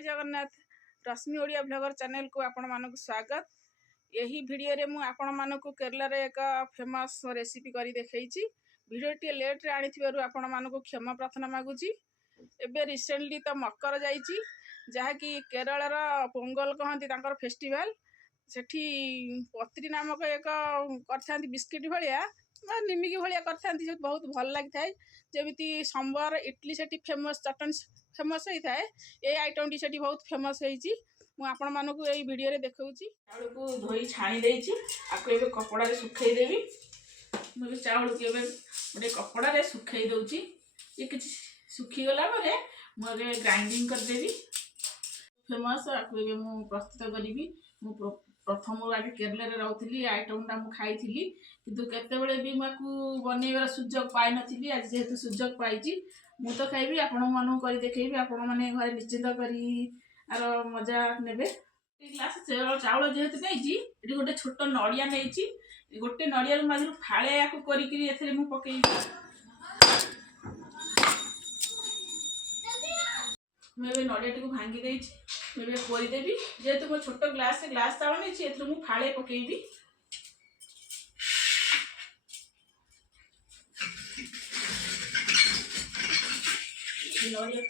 जय जगन्नाथ रश्मि Odia blogger channel को आपण मानक स्वागत। यही वीडियो रे मु आपण मानक केरला रे एक फेमस रेसिपी करी देखैछि। वीडियो टी लेट रे आनिथिबारु आपण मानक क्षमा प्रार्थना मागुछि। एबे रिसेंटली तो मकर जाइछि जहा कि केरला रा पोंगल कहंती तांकर फेस्टिवल। सेठी पत्री नामक एक करथांती बिस्किट भलिया निमिकी भलिया करथांती जो बहुत भल लागि थाए। जेमिति संबर इडली सेठी फेमस चटनी फेमस होई थाए ए आइटम टी सेठी बहुत फेमस होईची। मु आपण मानकु एई वीडियो रे देखौची। चावल को धोई छाणी देइची आको एबे कपड़ा रे सुखै देबी। मु चावल के एबे गोटे कपड़ा रे सुखै दउची। ये किछ सुखी गला माने मु एबे ग्राइंडिंग कर देबी। फेमस आको एबे मु प्रस्तुत करिवि। मु प्रथम आगे केरला रे रहउथिली आइटम ता मु खाइथिली किंतु केते बेले भी माकू बनेबार सुजोग पाइ नथिली। आज जेहेतु सुजोग पाइची मु तो खाइबी आपण मानु करी देखैबी। आपण माने घरे निश्चित करी आरो मजा नेबे। एक ग्लास चावल जेहेतु नेइची एटी गोटे छोट नडिया नेइची। गोटे नडिया रे माजु फाळे याकू करी करी एथरे मु पकेइबी। मेबे नडिया टी को भांगी देइची मेबे कोरी देबी। जेहेतु मो छोट ग्लास चावल नेइची एथरे मु फाळे पकेइबी। नडिया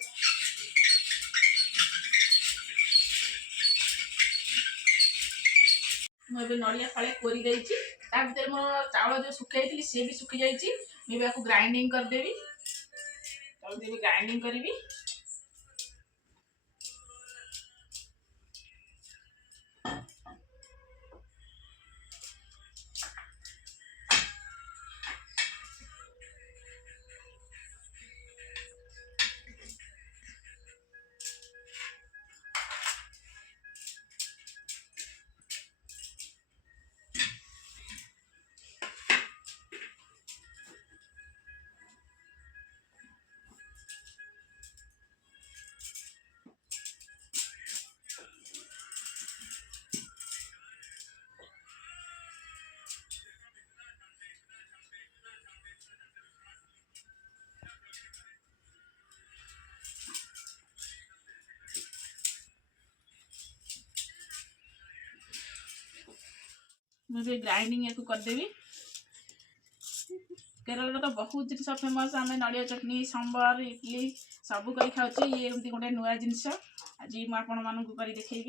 मैं नड़िया फाड़े कोरी देइची ता भीतर मो चावल जो सुखाइथिली से भी सुखी जाइची। मैं आपको ग्राइंडिंग कर देबी। तब देबी ग्राइंडिंग करबी। मुझे ग्राइंडिंग याकू कर देबी। केरल तो बहुत जिनस फेमस आम नड़िया चटनी सांबर इडली सब कर खाऊँ। ये एमती गोटे नुआ जिनस आज मुझे आपण मानू कर देखी।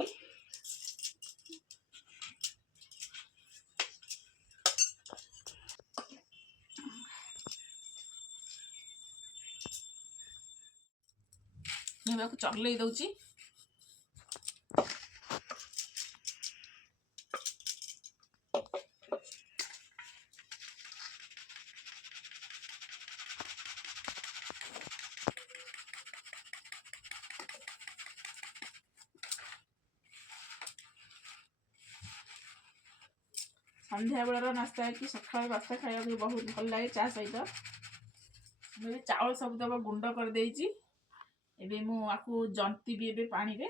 चल दौची संध्या बेलर नास्ता है कि सकाल नास्ता खाया बहुत भल लगे चा सहित। मुझे चावल सब तक गुंड कर देइची। एबे मु आकू जंती भी एबे पानी रे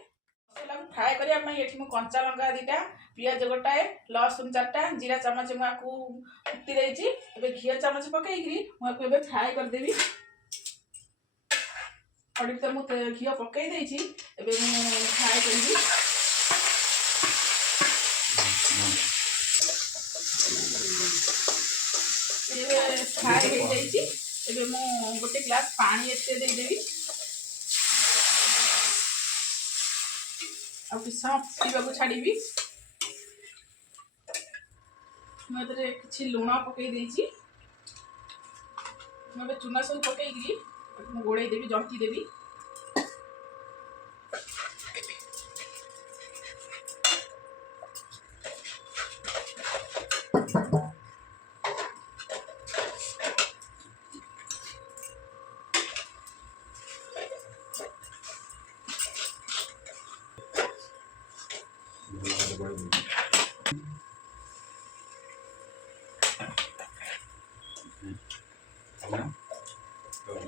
मसला को फ्राई करिया मैं एठी मु कंचा लंका दीटा पियाज गोटाए लहसुन 4टा जीरा चमच मु आकू फुटी देइची। एबे घिया चमच पकेइकरी मु आकू एबे फ्राई कर देबी। अडी त मु घिया पकेइ देइची एबे मु फ्राई करबी। फ्राई हो जाइए एबे मु गोटे ग्लास पानी एते दे देबी। आ किछ पीवा को छाड़ीबी। मैं तरे किछि लूण पकई देइची। मैं चूना सब पकईकरी मु गोड़े देबी जंती देबी।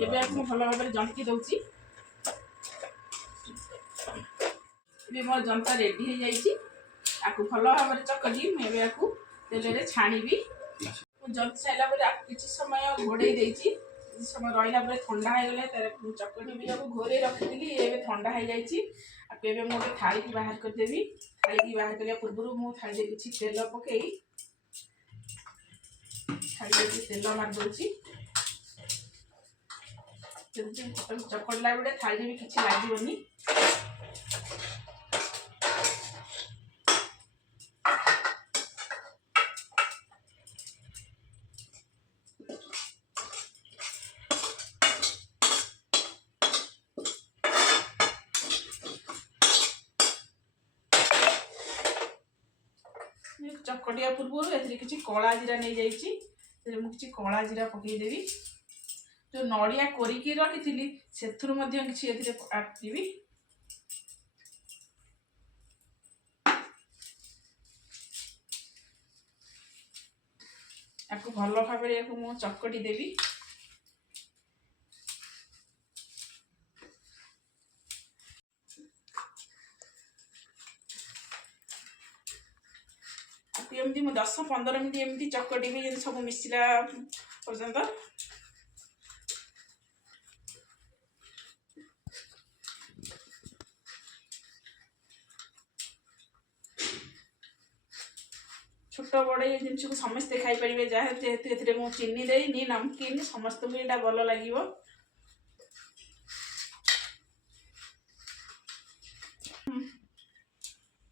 एबे आपको भल भाव जंती दउची। एबे मोर जंता रेडी हो जाइची। आकु भल भाव चकटी मैं आपको तेल रे छाणीबी। जंती साइला पर किछि समय घोड़े देइची। किछि समय रहिला पर ठंडा हो गले तर चकटी भी को घोरे रखिली एबे ठंडा हो जाइची। आपको एबे मोटे थाली की बाहर कर देबी। थाली की बाहर करया पूर्व मु थाली किछि तेल पकई थाली के तेल मार दोछि। जल्दी चकड़ला बेले थाली भी किछि लागबोनी। चकटिया पूर्व ए किसी कला जीरा नहीं जाइए किसी कला जीरा पकईदेवी। जो नड़िया कोरिकी रखी से किसी काटबी। आपको भल भाव मुझे चकटी देवी। एमती 10-15 मिनट एमती चकटी भी सब मिसला पर्यंत। छोट बड़े जिनस को समस्ते खाई पारे जहाँ जेहेतु मुझे चीनी देनी नमकीन समस्त को यहाँ भल लगे।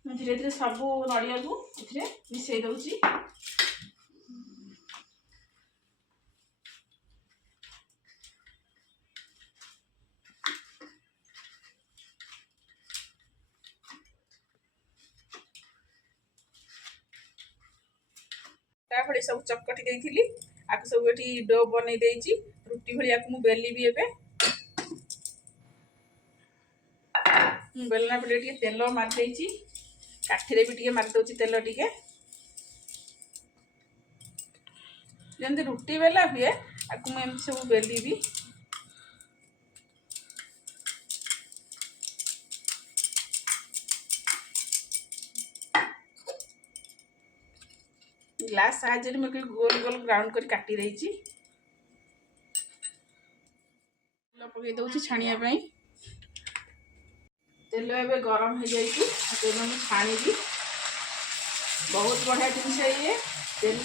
धीरे धीरे सबू नड़िया को मिसई दौची। सब चकटी देती आपको सब ये डो बन रुटी भाई आपको बेली भी एबे बेलना पड़े टे तेल मारिदे काठीरे भी टे मारिदे तेल टे जमी रुटी बेला हुए आपको मुझे सब बेली भी। ग्लास साहाଯ୍ୟରେ मैं गोल गोल ग्राउंड कर काटी देइछि। तेल पकई दउछि छाणिया पई। तेल एबे गरम हो जाइछि तेल में छाणीबी। बहुत बढ़िया जिनस ये तेल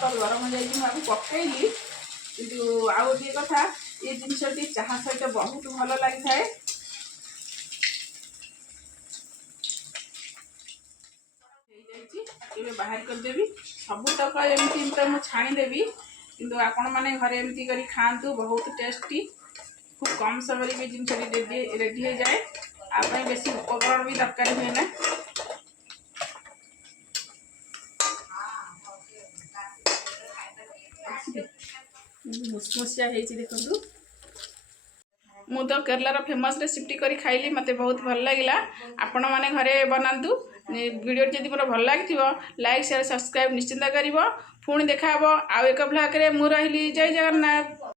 तो गरम हो जाइछि मैं पकईली किंतु आ गोटे कथा ये जिनसटी चाहा सहित बहुत भल लगी थाए। बाहर करदेवी सबूतक एमती तो मुझे छाणीदेवी किंतु आपण मैंने घरे एमती करी खातु बहुत टेस्टी। खूब कम समय भी जिन रेडी हो जाए आप बेसी उपकरण भी दरकार हुए ना। मुसमुसिया देखु मु तो केरलार फेमस रेसिपी करी खाइली मते बहुत भल लगिला। आपण माने घरे बनातु। वीडियो जदि मोर भल लगी लाइक शेयर सब्सक्राइब निश्चिंत करिवो। पुणी देखा आउ एक ब्लॉग रे मु रहिली। जय जगन्नाथ।